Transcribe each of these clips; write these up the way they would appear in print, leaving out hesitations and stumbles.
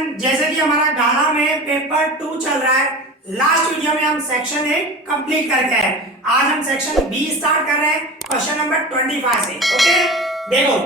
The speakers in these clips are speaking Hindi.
स्टूडेंट, जैसे कि हमारा गाला में पेपर 2 चल रहा है, लास्ट वीडियो में हम सेक्शन ए कंप्लीट करके आए। आज हम सेक्शन बी स्टार्ट कर रहे हैं क्वेश्चन नंबर 25 से। ओके, देखो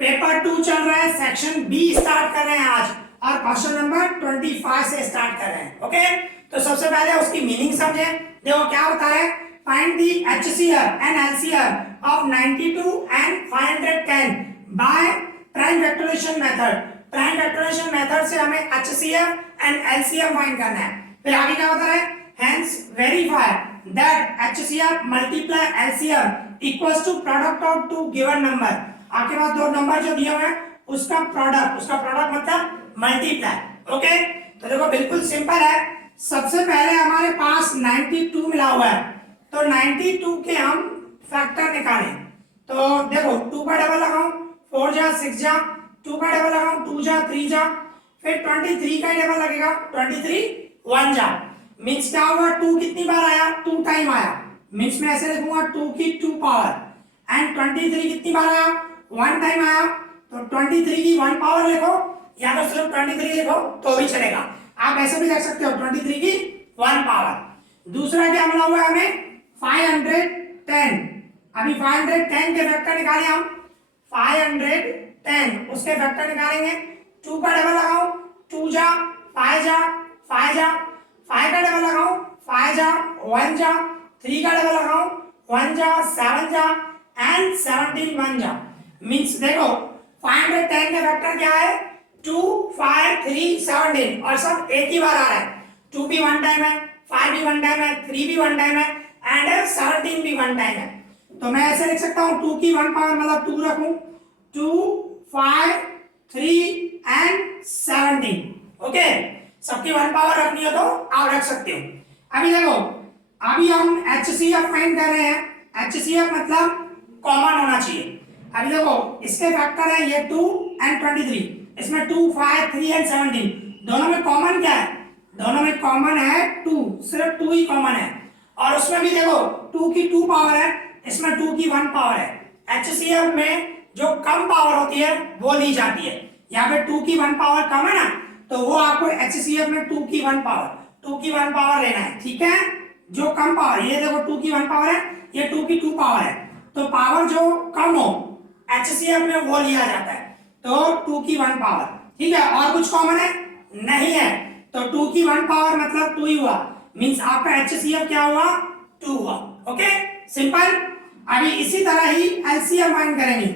पेपर 2 चल रहा है, सेक्शन बी स्टार्ट कर रहे हैं आज और क्वेश्चन नंबर 25 से स्टार्ट कर रहे हैं। ओके, तो सबसे पहले उसकी मीनिंग समझे। देखो क्या बता रहे हैं, find the HCF and LCM of 92 and 510 by prime factorization method. Prime factorization method से हमें एचसीएफ एंड एलसीएम फाइंड करना है। फिर आगे क्या बता रहे हैं, hence verify that HCF multiply LCM equals to product of two given number. आपके पास दो नंबर जो दिए हुए हैं उसका प्रोडक्ट मतलब मल्टीप्लाई। ओके, तो देखो बिल्कुल सिंपल है। सबसे पहले हमारे पास 92 मिला हुआ है, तो 92 के हम फैक्टर निकालें। तो देखो 2 का डबल लगाऊं, 4 जा 6 जा, 2 का डबल लगाऊं 2 जा 3 जा, फिर 23 का डबल लगेगा 23 1 जा। मींस क्या हुआ, 2 कितनी बार आया, 2 टाइम आया। मींस मैं ऐसे लिखूंगा 2 की 2 पावर। एंड 23 कितनी बार आया, 1 टाइम आया, तो 23 की 1 पावर लिखो या तो सिर्फ 23 लिखो तो भी चलेगा। आप ऐसे भी लिख सकते हो 23 की 1 पावर। दूसरा क्या मिला हुआ है हमें, 510। अभी 510 के फैक्टर निकाले हम, 510 उसके फैक्टर निकालेंगे। 2 का डबल लगाओ 2 जा 5 जा 5 जा, 5 का डबल लगाओ 5 जा 1 जा, 3 का डबल लगाओ 1 जा 7 जा एंड 17 1 जा। मींस देखो 510 के फैक्टर क्या है, 2 5 3 17 और सब एक ही बार आ रहा है। 2 भी 1 टाइम है, 5 भी 1 टाइम है, 3 भी 1 टाइम है एंड 17 भी 1 टाइम है। तो मैं ऐसे लिख सकता हूं 2 की 1 पावर मतलब 2 रखूं, 2 5 3 एंड 17। ओके, सबकी 1 पावर रखनी हो तो आप रख सकते हो। अभी देखो, अभी हम एचसीएफ फाइंड कर रहे हैं। एचसीएफ मतलब कॉमन होना चाहिए। अभी देखो इसके फैक्टर है ये 2 एंड 23, इसमें 2 5 3 एंड 17, दोनों में कॉमन क्या है, दोनों में कॉमन है 2, सिर्फ 2 ही कॉमन है। और उसमें भी देखो 2 की 2 पावर है, इसमें 2 की 1 पावर है। एचसीएफ में जो कम पावर होती है वो ली जाती है। यहाँ पे 2 की 1 पावर कम है ना, तो वो आपको एचसीएफ में 2 की 1 पावर लेना है। ठीक है, जो कम पावर, ये देखो 2 की 1 पावर है, ये 2 की 2 पावर है, तो पावर जो कम हो एचसीएफ में वो लिया जाता है। तो 2 की 1 पावर, ठीक है। और कुछ कॉमन है नहीं है, तो 2 की 1 पावर मतलब 2 ही हुआ। मींस आपका एचसीएफ क्या हुआ, 2 हुआ। Okay, simple. अभी इसी तरह ही एलसीएम फाइंड करेंगे।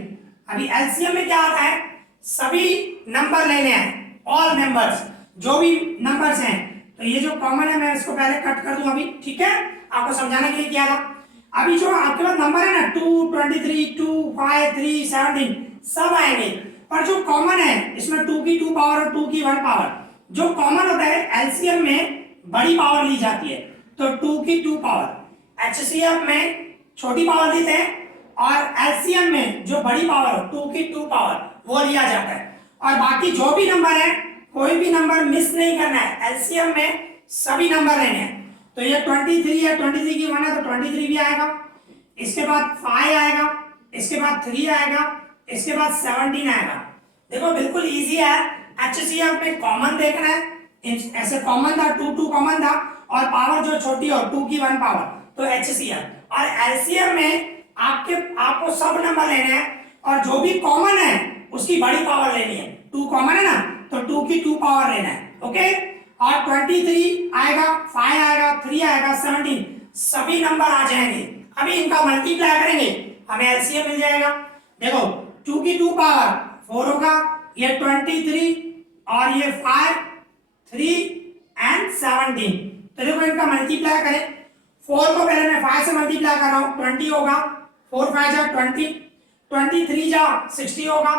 अभी एलसीएम में क्या आता है, सभी नंबर लेने हैं, ऑल नंबर्स, जो भी नंबर्स हैं। तो ये जो कॉमन है मैं इसको पहले कट कर दूं अभी, ठीक है, आपको समझाने के लिए किया था। अभी जो आपके पास नंबर है ना 2 23 2 5 3 17 सब आएंगे, पर जो कॉमन है इसमें 2 की 2 पावर और 2 की 1 पावर, जो कॉमन होता है एलसीएम में बड़ी पावर ली जाती है, तो 2 की 2 पावर। एचसीएफ में छोटी पावर लेते हैं और एलसीएम में जो बड़ी पावर हो 2 की 2 पावर वो लिया जाता है। और बाकी जो भी नंबर है कोई भी नंबर मिस नहीं करना है, एलसीएम में सभी नंबर लेने हैं। तो ये 23 है, 23 की 1 है तो 23 भी आएगा, इसके बाद 5 आएगा, इसके बाद 3 आएगा, इसके बाद 17 आएगा। देखो बिल्कुल इजी है। एचसीएफ में कॉमन देखना है, ऐसे कॉमन था 2 2 कॉमन था और पावर जो छोटी हो 2 की 1 पावर, तो एचसीएफ। और एलसीएम में आपको सब नंबर लेने हैं और जो भी कॉमन है उसकी बड़ी पावर लेनी है। 2 कॉमन है ना, तो 2 की 2 पावर लेना है। ओके, और 23 आएगा, 5 आएगा, 3 आएगा, 17 सभी नंबर आ जाएंगे। अभी इनका मल्टीप्लाई करेंगे हमें एलसीएम मिल जाएगा। देखो 2 की 2 पावर 4 होगा, ये 23 और ये 5 3 एंड 17। तो देखो इनका मल्टीप्लाई करें, 4 को पहले मैं 5 से मल्टीप्लाई कर रहा हूं, 20 होगा, 4 5 जा 20, 23 जा 60 होगा,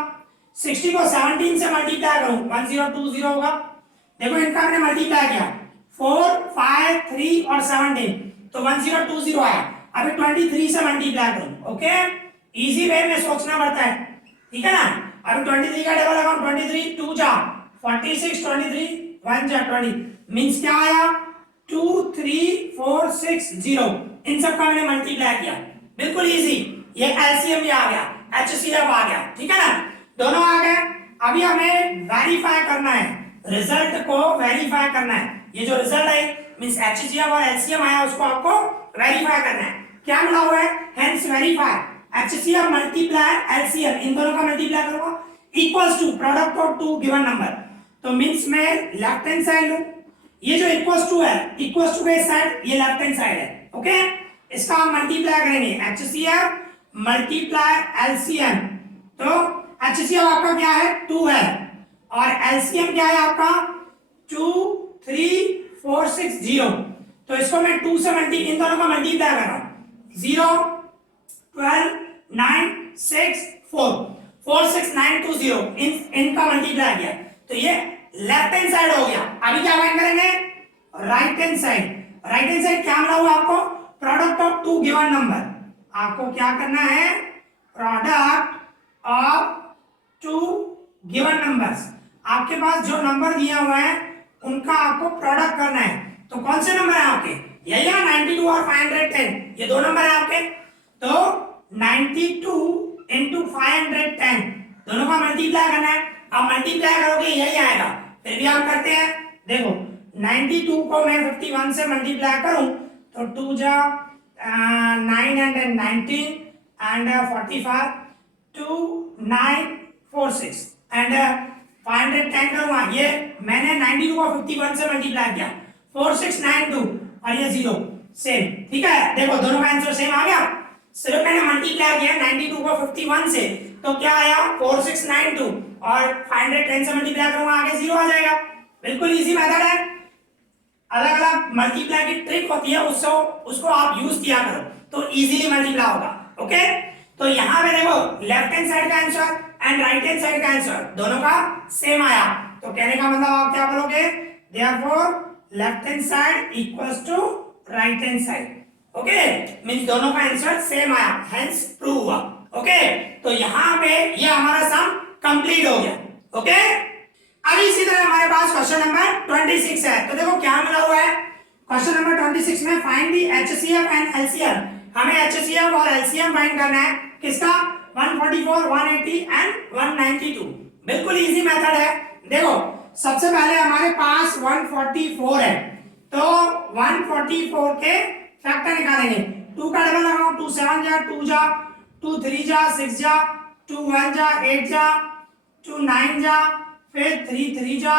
60 को 17 से मल्टीप्लाई करूं 1020 होगा। देखो इनका मैंने मल्टीप्लाई किया 4 5 3 और 17, तो 1020 आया। अभी 23 से मल्टीप्लाई करूं। ओके, इजी वे में सोचना पड़ता है, ठीक है ना। अभी 23 का डबल लगाऊं, 23 2 जा 46, 23 1 जा 20, मींस क्या आया 2 3 4 6 0। इन सब का मैंने मल्टीप्लाई किया, बिल्कुल इजी। ये एलसीएम भी आ गया, एचसीएफ आ गया, ठीक है ना, दोनों आ गए। अभी हमें वेरीफाई करना है रिजल्ट को वेरीफाई करना है। ये जो रिजल्ट है मींस एचसीएफ और एलसीएम आया उसको आपको वेरीफाई करना है। क्या मिला हुआ है, hence verify HCF multiply LCM, इन दोनों का मल्टीप्लाई करूंगा equals to product of two given number. तो मींस मैं लेफ्ट हैंड साइड लूं, ये जो इक्वल्स टू है, इक्वल्स टू के साइड ये लेफ्ट हैंड साइड है, ओके। इसका हम मल्टीप्लाई करेंगे एचसीएफ मल्टीप्लाई एलसीएम। तो एचसीएफ आपका क्या है 2 है और एलसीएम क्या है आपका 2 3 4 6 0। तो इसको मैं 2 से इन दोनों का मल्टीप्लाई कर रहा हूं 0 12 9 6 4 4 6 9 2 0 इनका मल्टीप्लाई किया तो ये लेफ्ट हैंड साइड हो गया। अभी क्या फाइंड करेंगे right hand side. Right hand side क्या मिला हुआ आपको product of two given number. आपको क्या करना है product of two given numbers. आपके पास जो नंबर दिया हुआ है उनका आपको प्रोडक्ट करना है। तो कौन से नंबर है आपके, यही है 92 और 510, ये दो नंबर है आपके। तो 92 इंटू 510 दोनों का मल्टीप्लाई करना है। आप मल्टीप्लाई करोगे यही आएगा, फिर भी आप करते हैं। देखो 92 को मैं 51 से मल्टीप्लाई करूं तो 2 जा 9 and 19 and 45 2 9 4 6 and 510 करूंगा। ये मैंने 92 को 51 से मल्टीप्लाई किया 4692 और ये 0 सेम, ठीक है। देखो दोनों का आंसर सेम आ गया, सिर्फ मैंने मल्टीप्लाई किया 92 को 51 से तो क्या आया 4692 और 510 से मल्टीप्लाई करूंगा आगे 0 आ जाएगा। बिल्कुल इजी मेथड है। अलग अलग मल्टीप्लाई की ट्रिक होती है उसको आप यूज किया करो तो इजीली मल्टीप्लाई होगा, ओके। तो यहाँ पे देखो लेफ्ट हैंड साइड का answer and right hand side का आंसर दोनों का सेम आया। तो कहने का मतलब आप क्या बोलोगे therefore left hand side equals to right hand side, okay. Means दोनों का आंसर सेम आया, हेंस प्रूव हुआ, ओके। तो यहाँ पे ये हमारा सम कंप्लीट हो गया, ओके। अब इसी तरह हमारे पास क्वेश्चन नंबर 26 है। तो देखो क्या मिला हुआ है क्वेश्चन नंबर 26 में find the HCF and LCM. हमें एचसीएफ और एलसीएम फाइंड करना है किसका 144 180 एंड 192। बिल्कुल इजी मेथड है। देखो सबसे पहले हमारे पास 144 है तो 144 के फैक्टर निकालेंगे। 2 का डबल लगाओ 2 7 जा 2 जा 2 3 जा 6 जा 2 1 जा 8 जा 2 9 जा फिर 3 3 जा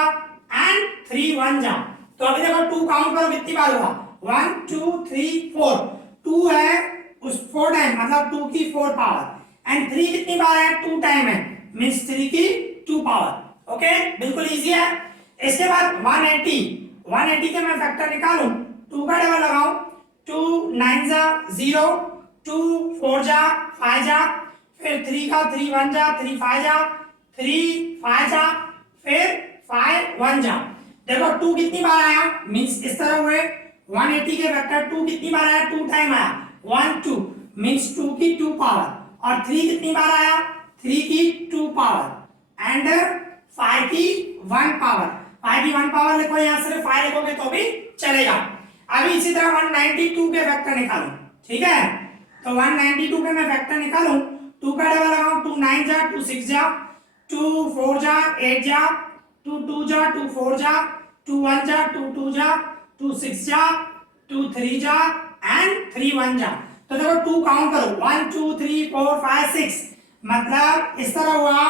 एंड 3 1 जा। तो अभी देखो 2 काउंट करो कितनी बार हुआ 1 2 3 4 2 है उस 4 टाइम मतलब 2 की 4 पावर एंड 3 कितनी बार है 2 टाइम है मींस 3 की 2 पावर, ओके। बिल्कुल इजी है। इसके बाद 180 के मैं फैक्टर निकालूं 2 का डबल लगाऊं 2 9 जा 0 2 4 जा 5 जा फिर 3 का 3 1 जा 3 5 जा 3 5 जा फिर 5 1 जा। देखो 2 कितनी बार आया मींस इस तरह हुए 180 के वेक्टर 2 कितनी बार आया 2 टाइम आया 1 2 मींस 2 की 2 पावर और 3 कितनी बार आया 3 की 2 पावर एंड 5 की 1 पावर। 5 की 1 पावर लिखो यहां सिर्फ 5 लिखोगे तो भी चलेगा। अभी इसी तरह 192 के वेक्टर निकालो, ठीक है। तो 192 के मैं वेक्टर निकालूं 2 का डबल लगाऊं 2 9 जा 2 6 जा 2 4 जा 8 जा 2 2 जा 2 4 जा 2 1 जा 2 2 जा 2 6 जा 2 3 जा एंड 3 1 जा। तो देखो 2 काउंट करो 1 2 3 4 5 6 मतलब इस तरह हुआ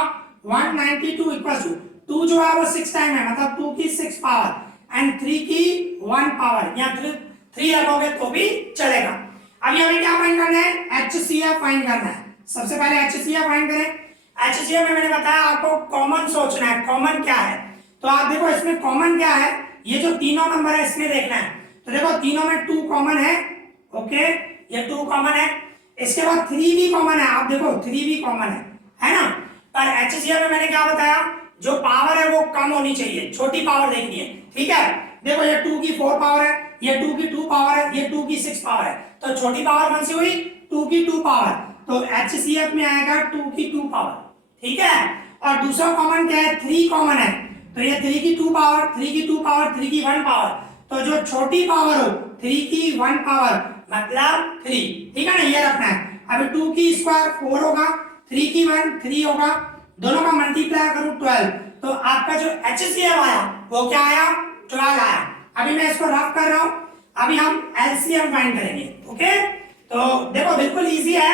192 इक्वल टू 2 जो है वो 6 टाइम है मतलब 2 की 6 पावर एंड 3 की 1 पावर या 3 रखोगे तो भी चलेगा। अभी हमें क्या फाइंड करना है एचसीएफ फाइंड करना है। सबसे पहले एचसीएफ फाइंड करें। एचसीएफ में मैंने बताया आपको कॉमन सोचना है, कॉमन क्या है। तो आप देखो इसमें कॉमन क्या है, ये जो तीनों नंबर है इसमें देखना है। तो देखो तीनों में 2 कॉमन है, ओके ये 2 कॉमन है। इसके बाद 3 भी कॉमन है, आप देखो 3 भी कॉमन है ना। पर एचसीएफ में मैंने क्या बताया जो पावर है वो कम होनी चाहिए, छोटी पावर देखनी है, ठीक है। देखो ये 2 की 4 पावर है, ये 2 की 2 पावर है, ये 2 की 6 पावर है। तो छोटी पावर कौन सी हुई 2 की 2 पावर। तो एचसीएफ में आएगा 2 की 2 पावर, ठीक है। और दूसरा कॉमन क्या है 3 कॉमन है। तो ये 3 की 2 पावर 3 की 2 पावर 3 की 1 पावर। तो जो छोटी पावर हो 3 की 1 पावर मतलब 3, ठीक है ना, ये रखना है। अभी 2 की स्क्वायर 4 होगा 3 की 1 3 होगा, दोनों का मल्टीप्लाई करूं 12 तो आपका जो HCF आया वो क्या आया, 12 आया। अभी मैं इसको रफ कर रहा हूं, अभी हम LCM फाइंड करेंगे। ओके, तो देखो बिल्कुल इजी है,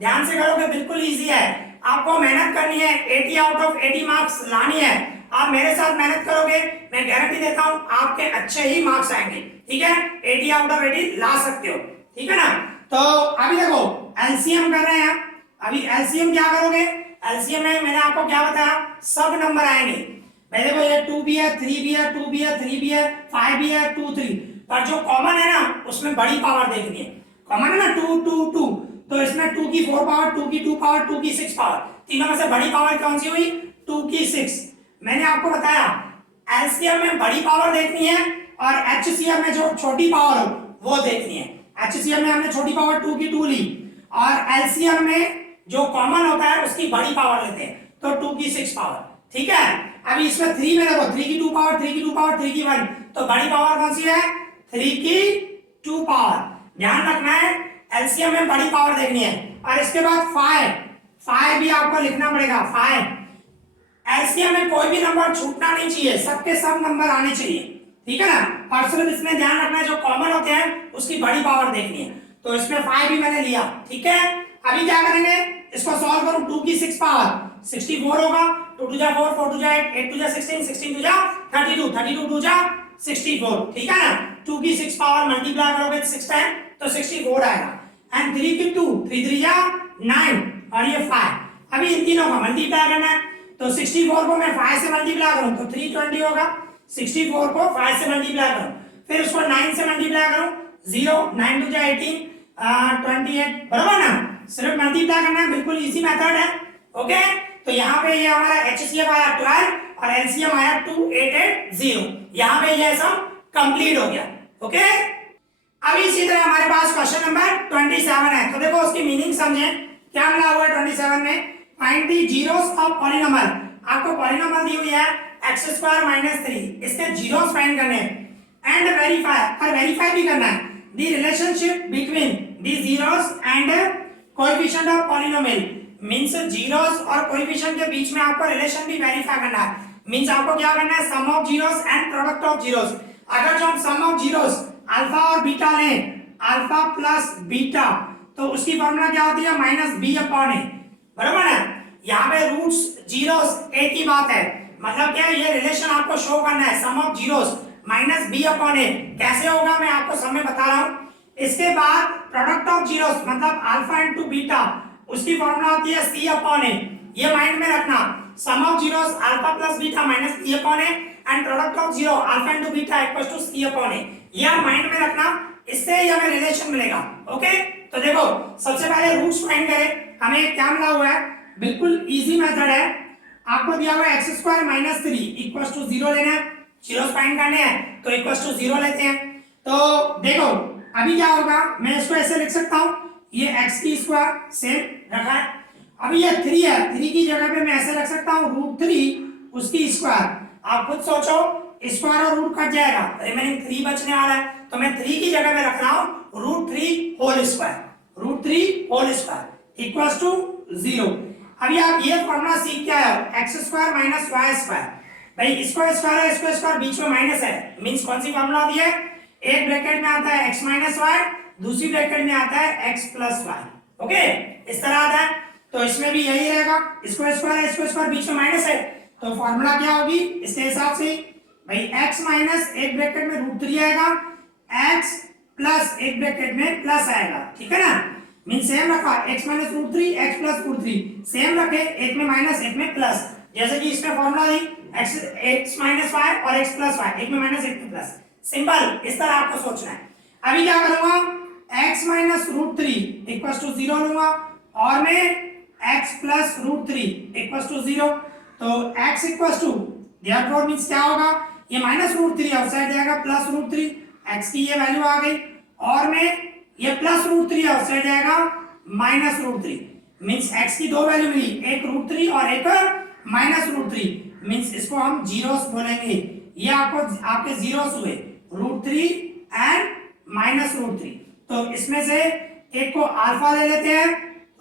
ध्यान से करोगे बिल्कुल इजी है। आपको मेहनत करनी है, 80 आउट ऑफ 80 मार्क्स लानी है। आप मेरे साथ मेहनत करोगे, मैं गारंटी देता हूं आपके अच्छे ही मार्क्स आएंगे। ठीक है, 80 आउट ऑफ 80 ला सकते हो। ठीक है ना, तो अभी देखो एलसीएम कर रहे हैं। अभी एलसीएम क्या करोगे, एलसीएम में मैंने आपको क्या बताया, सब नंबर आएंगे। भाई देखो ये 2 भी है, 3 भी है, 2 भी है, 3 भी है, 5 भी है, 2 3, पर जो कॉमन है ना उसमें बड़ी पावर देखनी है। कॉमन है ना 2 2 2, तो इसमें 2 की 4 पावर, 2 की 2 पावर, 2 की 6 पावर, तीनों में से बड़ी पावर कौन सी हुई, 2 की 6। मैंने आपको बताया एलसीएम में बड़ी पावर देखनी है और एचसीएम में जो छोटी पावर हो वो देखनी है। एचसीएम में हमने छोटी पावर 2 की 2 ली और एलसीएम में जो कॉमन होता है उसकी बड़ी पावर लेते हैं, तो 2 की 6 पावर। ठीक है, अभी इसमें 3 में देखो 3 की 2 पावर, 3 की 2 पावर, 3 की 1, तो बड़ी पावर कौन सी है, 3 की 2 पावर। ध्यान रखना है एलसीएम में बड़ी पावर देखनी है। और इसके बाद 5 भी आपको लिखना पड़ेगा। 5 एलसीएम में कोई भी नंबर छूटना नहीं चाहिए, सबके सब नंबर आने चाहिए। ठीक है ना, और सिर्फ इसमें ध्यान रखना है जो कॉमन होते हैं उसकी बड़ी पावर देखनी है, तो इसमें 5 भी मैंने लिया। ठीक है, अभी क्या करेंगे, इसको सॉल्व करूं, 2 की 6 पावर 64 होगा, 2 2 जा 4, 4 2 जा 8, 8 2 जा 16, 16 2 जा 32, 32 2 जा 64। ठीक है ना, 2 की 6 पावर मल्टीप्लाई करोगे 6 टाइम तो 64 आएगा। एंड 3 की 2, 3 3 जा 9 और ये 5। अभी इन तीनों का मल्टीप्लाई करना है, तो 64 को मैं 5 से मल्टीप्लाई करूं तो 320 होगा। 64 को 5 से मल्टीप्लाई करूं, फिर उसको 9 से मल्टीप्लाई करूं, 0 9 2 जा 18, 28, बराबर ना, सिर्फ मल्टीप्लाई करना है, बिल्कुल इजी मेथड है। ओके, तो यहाँ पे ये हमारा एचसीएफ आया 12 और एलसीएम आया 2880। यहाँ पे ये सब कंप्लीट हो गया। ओके, अभी इसी तरह हमारे पास क्वेश्चन नंबर 27 है, तो देखो उसकी मीनिंग समझे, क्या मिला हुआ है 27 में, find the zeros of polynomial. आपको पॉलीनोमियल दी हुई है x² - 3, इसके जीरोस फाइंड करने हैं एंड वेरीफाई, और वेरीफाई भी करना है the relationship between the zeros and coefficient of polynomial. Means zeros और कोएफिशिएंट के बीच में आपको रिलेशन भी वेरीफाई करना है। मींस आपको क्या करना है, sum of zeros and product of zeros. अगर जो हम सम ऑफ जीरोस अल्फा और बीटा लें, अल्फा प्लस बीटा, तो उसकी फॉर्मूला क्या होती है, -b/a, बराबर है। यहाँ पे रूट्स जीरोस एक ही बात है, मतलब क्या है, ये रिलेशन आपको शो करना है, सम ऑफ जीरोस -b/a। कैसे होगा मैं आपको सब में बता रहा हूँ। इसके बाद प्रोडक्ट ऑफ जीरोस मतलब अल्फा इनटू बीटा, उसकी फॉर्मूला होती है c/a। ये माइंड में रखना, sum of zeros alpha plus beta -b/a and product of zero alpha into beta = c/a। ये आप माइंड में रखना, इससे ही हमें रिलेशन मिलेगा। ओके, तो देखो सबसे पहले रूट्स फाइंड करें, हमें क्या मिला हुआ है, बिल्कुल इजी मेथड है। आपको दिया हुआ है x² - 3 = 0 लेना है, जीरोस फाइंड करने हैं तो =0 लेते हैं। तो देखो अभी क्या होगा, मैं इसको ऐसे लिख सकता हूं, ये x² सेम रखा है। अभी ये 3 है, 3 की जगह पे मैं ऐसे रख सकता हूं √3 उसकी स्क्वायर। आप खुद सोचो, स्क्वायर और रूट कट जाएगा, रिमेनिंग 3 बचने वाला है, तो मैं 3 की जगह में रख रहा हूं √3 होल स्क्वायर, √3 होल स्क्वायर = 0। अभी आप ये फॉर्मूला सीख के आए हो, x² - y²। भाई इसको स्क्वायर है, इसको स्क्वायर, बीच में माइनस है, मींस कौन सी फॉर्मूला होती है, एक ब्रैकेट में आता है x - y, दूसरी ब्रैकेट में आता है x + y। ओके, इस तरह आता है, तो इसमें भी यही रहेगा, इसको स्क्वायर है, इसको स्क्वायर, बीच में माइनस है, तो फॉर्मूला क्या होगी इसके हिसाब से, भाई x माइनस एक ब्रैकेट में √3 आएगा, x प्लस एक ब्रैकेट में प्लस आएगा। ठीक है ना, मीन सेम रखा, x - √3 x + √3 सेम रखे, एक में माइनस एक में प्लस, जैसे कि इसमें फॉर्मूला दी x - y और x + y, एक में माइनस एक में प्लस, सिंपल, इस तरह आपको सोचना है। अभी क्या करूंगा, x - √3 = 0 लूंगा और मैं x + √3 = 0, तो x therefore मींस क्या होगा, ये -√3 आउटसाइड जाएगा, प्लस √3, x की ये वैल्यू आ गई, और मैं ये प्लस √3 आउटसाइड जाएगा, -√3, मींस x की दो वैल्यू मिली, एक √3 और एक -√3, मींस इसको हम जीरोस बोलेंगे। ये आपके जीरोस हुए, √3 एंड -√3। तो इसमें से एक को अल्फा ले लेते हैं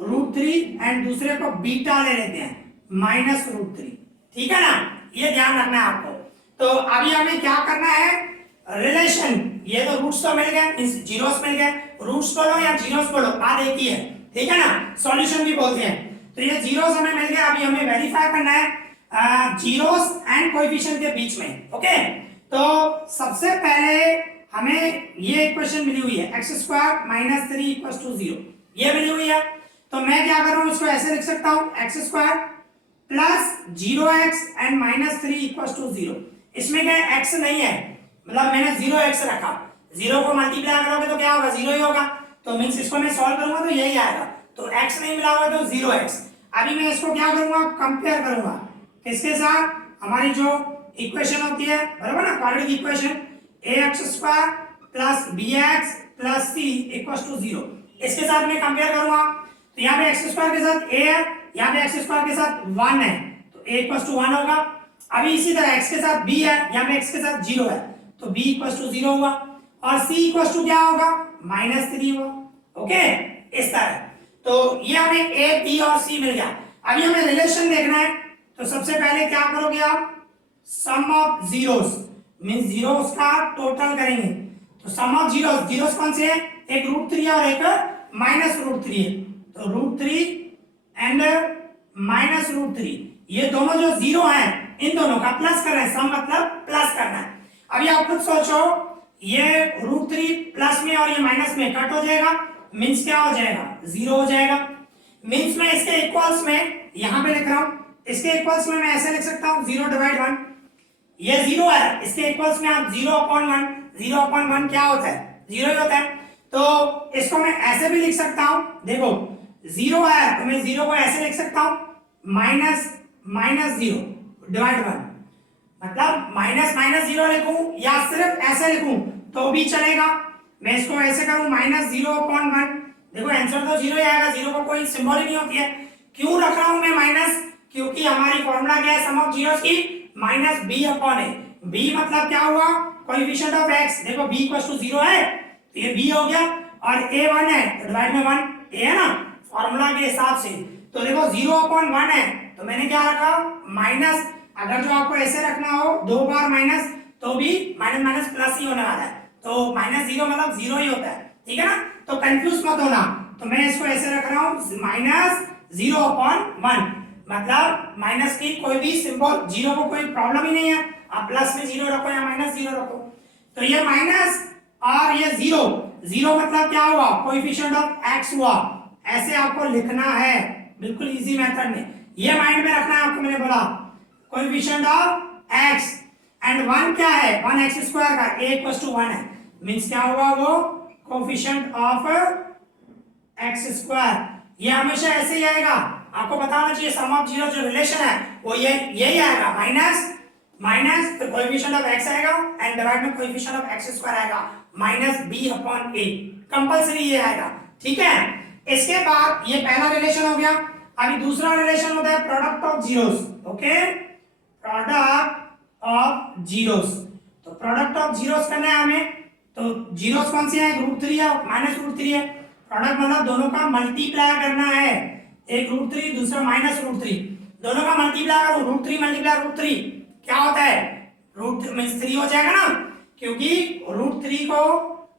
√3 एंड दूसरे को बीटा ले लेते हैं -√3। ठीक है ना, ये ध्यान रखना है आपको। तो अभी हमें क्या करना है, रिलेशन, ये तो रूट्स तो मिल गए, जीरोस मिल गए, रूट्स बोलो या जीरोस बोलो बात एक ही है, ठीक है ना, सॉल्यूशन भी बोलते हैं। तो ये जीरोस हमें मिल गया, अभी हमें वेरीफाई करना है जीरोस एंड कोएफिशिएंट के बीच में। ओके, तो सबसे पहले हमें ये इक्वेशन मिली हुई है x square minus 3 equal to 0, ये मिली हुई है। तो मैं क्या कर रहा हूं, इसको ऐसे लिख सकता हूं x square plus 0x and minus 3 equal to 0। इसमें क्या है, x नहीं है, मतलब मैंने 0x रखा, 0 को मल्टीप्लाई करोगे तो क्या होगा, 0 ही होगा। तो मींस इसको मैं सॉल्व करूंगा तो यही आएगा, तो x नहीं मिला होगा तो 0x। अभी मैं इसको क्या करूंगा, कंपेयर करूंगा किसके साथ, हमारी जो इक्वेशन होती है बराबर ना, quadratic equation ax square plus bx plus c equal to 0, इसके साथ मैं कंपेयर करूंगा। तो यहाँ पे x स्क्वायर के साथ a है, यहाँ पे x स्क्वायर के साथ 1 है, तो a इक्वल टू 1 होगा। अभी इसी तरह x के साथ b है, यहाँ पे x के साथ 0 है, तो b इक्वल टू 0 हुआ, और c इक्वल टू क्या होगा, -3 हुआ। ओके, इस तरह। तो ये हमें a b और c मिल गया। अभी हमें रिलेशन देखना है, तो सबसे पहले क्या करोगे आप, सम ऑफ जीरोस, मींस जीरोस का टोटल करेंगे। तो सम ऑफ जीरोस, जीरोस कौन से हैं, एक √3 और एक -√3 है, तो √3 एंड -√3, ये दोनों जो जीरो हैं इन दोनों का प्लस कर रहे हैं, सम मतलब प्लस करना है। अभी आप खुद सोचो, ये √3 प्लस में और ये माइनस में कट हो जाएगा, मींस क्या हो जाएगा, 0 हो जाएगा। मींस में इसके इक्वल्स में यहां पे लिख रहा हूं, इसके इक्वल्स में मैं ऐसे लिख सकता हूं 0/1, ये 0 है, इसके इक्वल्स में आप 0/1, 0/1 क्या होता है, 0 ही होता है। तो इसको मैं ऐसे भी लिख सकता हूं, देखो 0 है तो मैं 0 को ऐसे लिख सकता हूं -0/1, मतलब -0 लिखूं या सिर्फ ऐसे लिखूं तो भी चलेगा। मैं इसको ऐसे करूं -0/1, देखो आंसर तो 0 ही आएगा, 0 को कोई सिंबल ही नहीं होती है। क्यों रख रहा हूं मैं माइनस, क्योंकि हमारी फॉर्मूला क्या है, सम ऑफ जीरोस की -b/a। b मतलब क्या हुआ, कोएफिशिएंट ऑफ x, देखो b इक्वल टू 0 है तो ये b हो गया, और a 1 है तो डिवाइड में 1 a है ना फॉर्मूला के हिसाब से। तो देखो 0/1 है तो मैंने क्या रखा, माइनस, अगर जो आपको ऐसे रखना हो 2 बार माइनस तो भी माइनस माइनस प्लस ही होने वाला है, तो -0 मतलब 0 ही होता है, ठीक है ना। तो कंफ्यूज मत होना, तो मैं इसको ऐसे रख रहा हूं -0/1, मतलब माइनस की कोई भी सिंबल, 0 को कोई प्रॉब्लम ही नहीं है, आप प्लस में 0 रखो या -0 रखो। तो ये माइनस और ये 0 मतलब क्या हुआ, कोएफिशिएंट ऑफ x हुआ, ऐसे आपको लिखना है बिल्कुल इजी मेथड में, ये माइंड में रखना है आपको। मैंने बोला कोएफिशिएंट ऑफ x एंड 1 क्या है, 1x स्क्वायर का a इक्वल टू 1 है, मींस क्या हुआ, वो कोएफिशिएंट ऑफ x स्क्वायर, ये हमेशा ऐसे ही आएगा। आपको पता होना चाहिए सम ऑफ जीरो जो रिलेशन है वो ये यही आएगा, माइनस फिर कोएफिशिएंट ऑफ x आएगा एंड डिवाइड में कोएफिशिएंट ऑफ x स्क्वायर आएगा -b/a, कंपलसरी ये आएगा, ठीक है। इसके बाद ये पहला रिलेशन हो गया। अभी दूसरा रिलेशन होता है product of zeros. Okay, product of zeros, तो प्रोडक्ट ऑफ जीरोस करना है हमें। तो जीरोस कौन से हैं, √3 है -√3 है, प्रोडक्ट मतलब दोनों का मल्टीप्लाई करना है, एक √3 दूसरा -√3, दोनों का मल्टीप्लाई करो, √3 मल्टीप्लाई √3 क्या होता है, √3 मींस 3 हो जाएगा ना, क्योंकि √3 को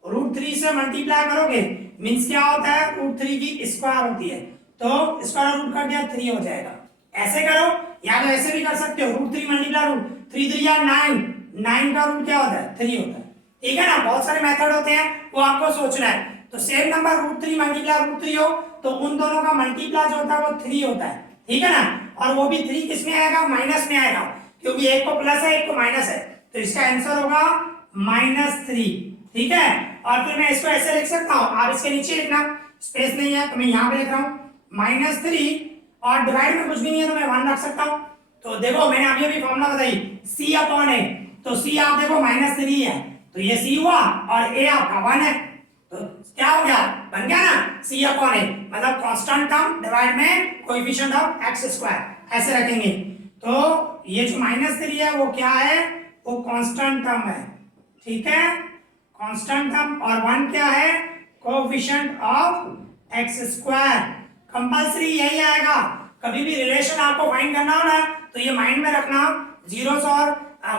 √3 से मल्टीप्लाई करोगे मींस क्या होता है, √3 की स्क्वायर होती है, तो स्क्वायर रूट कर दिया 3 हो जाएगा। ऐसे करो या तो ऐसे भी कर सकते हो, √3 मल्टीप्लाई √3 3 या 9 का रूट क्या होता है, 3 होता है, ठीक है ना। बहुत सारे मेथड होते हैं वो आपको सोचना है। तो सेम नंबर √3 मल्टीप्लाई √3 हो तो उन दोनों का मल्टीप्लाई जो होता है वो 3 होता है, ठीक है ना। और वो भी 3 किस में आएगा, माइनस में आएगा, क्योंकि एक को प्लस है एक को माइनस है, तो इसका आंसर होगा -3, ठीक है। और फिर मैं इसको ऐसे लिख सकता हूं, आप इसके नीचे लिखना, स्पेस नहीं है तो मैं यहां पे लिख रहा हूं -3, और डिवाइड में कुछ भी नहीं है तो मैं 1 रख सकता हूं। तो देखो मैंने अभी अभी फॉर्मूला बताई c/a, तो c आप देखो -3 है तो ये c हुआ और a आपका 1 है, तो क्या हो गया, बन गया ना c/a, मतलब कांस्टेंट टर्म डिवाइड में कोएफिशिएंट ऑफ x स्क्वायर, ऐसे रखेंगे। तो ये जो -3 है वो क्या है, वो कांस्टेंट टर्म है, ठीक है, कांस्टेंट टर्म, और 1 क्या है, coefficient of x square, compulsory यही आएगा। कभी भी रिलेशन आपको फाइंड करना हो ना तो ये माइंड में रखना, जीरोस और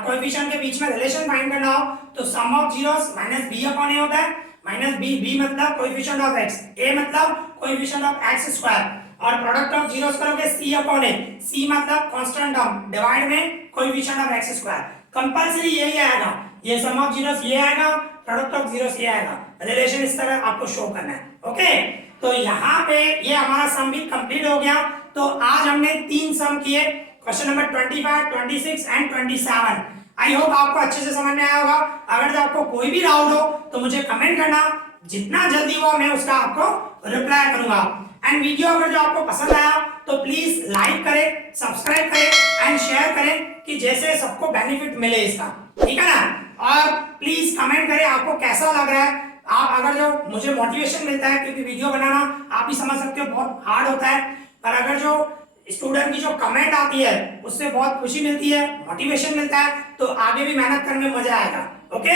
कोएफिशिएंट के बीच में रिलेशन फाइंड करना हो तो sum of zeros minus B upon A होता है, माइनस बी, बी मतलब कोएफिशिएंट ऑफ एक्स, ए मतलब कोएफिशिएंट ऑफ एक्स स्क्वायर, और प्रोडक्ट ऑफ जीरोस करोगे सी अपॉन ए, सी मतलब कांस्टेंट टर्म डिवाइड में coefficient of X square. Compulsory यही आएगा, ये सम ऑफ जीरोस ये आएगा, प्रोडक्ट ऑफ जीरोस ये आएगा, रिलेशन इस तरह आपको शो करना है। ओके, तो यहाँ पे ये हमारा सम भी कंप्लीट हो गया। तो आज हमने 3 सम किए, question number 25, 26 and 27। I hope आपको अच्छे से समझ में आया होगा। अगर जो आपको कोई भी डाउट हो तो मुझे कमेंट करना, जितना जल्दी हो मैं उसका आपको रिप्लाई करूंगा। एंड वीडियो अगर जो आपको पसंद आया तो प्लीज लाइक करें, सब्सक्राइब करें एंड शेयर करें कि जैसे सबको बेनिफिट मिले इसका, ठीक है ना। और प्लीज कमेंट करें आपको कैसा लग रहा है। आप अगर जो मुझे मोटिवेशन मिलता है, क्योंकि वीडियो बनाना आप भी समझ सकते हो बहुत हार्ड होता है, पर अगर जो स्टूडेंट की जो कमेंट आती है उससे बहुत खुशी मिलती है, मोटिवेशन मिलता है, तो आगे भी मेहनत करने में मजा आएगा। ओके,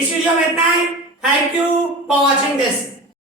इस वीडियो में इतना ही। Thank you for watching this.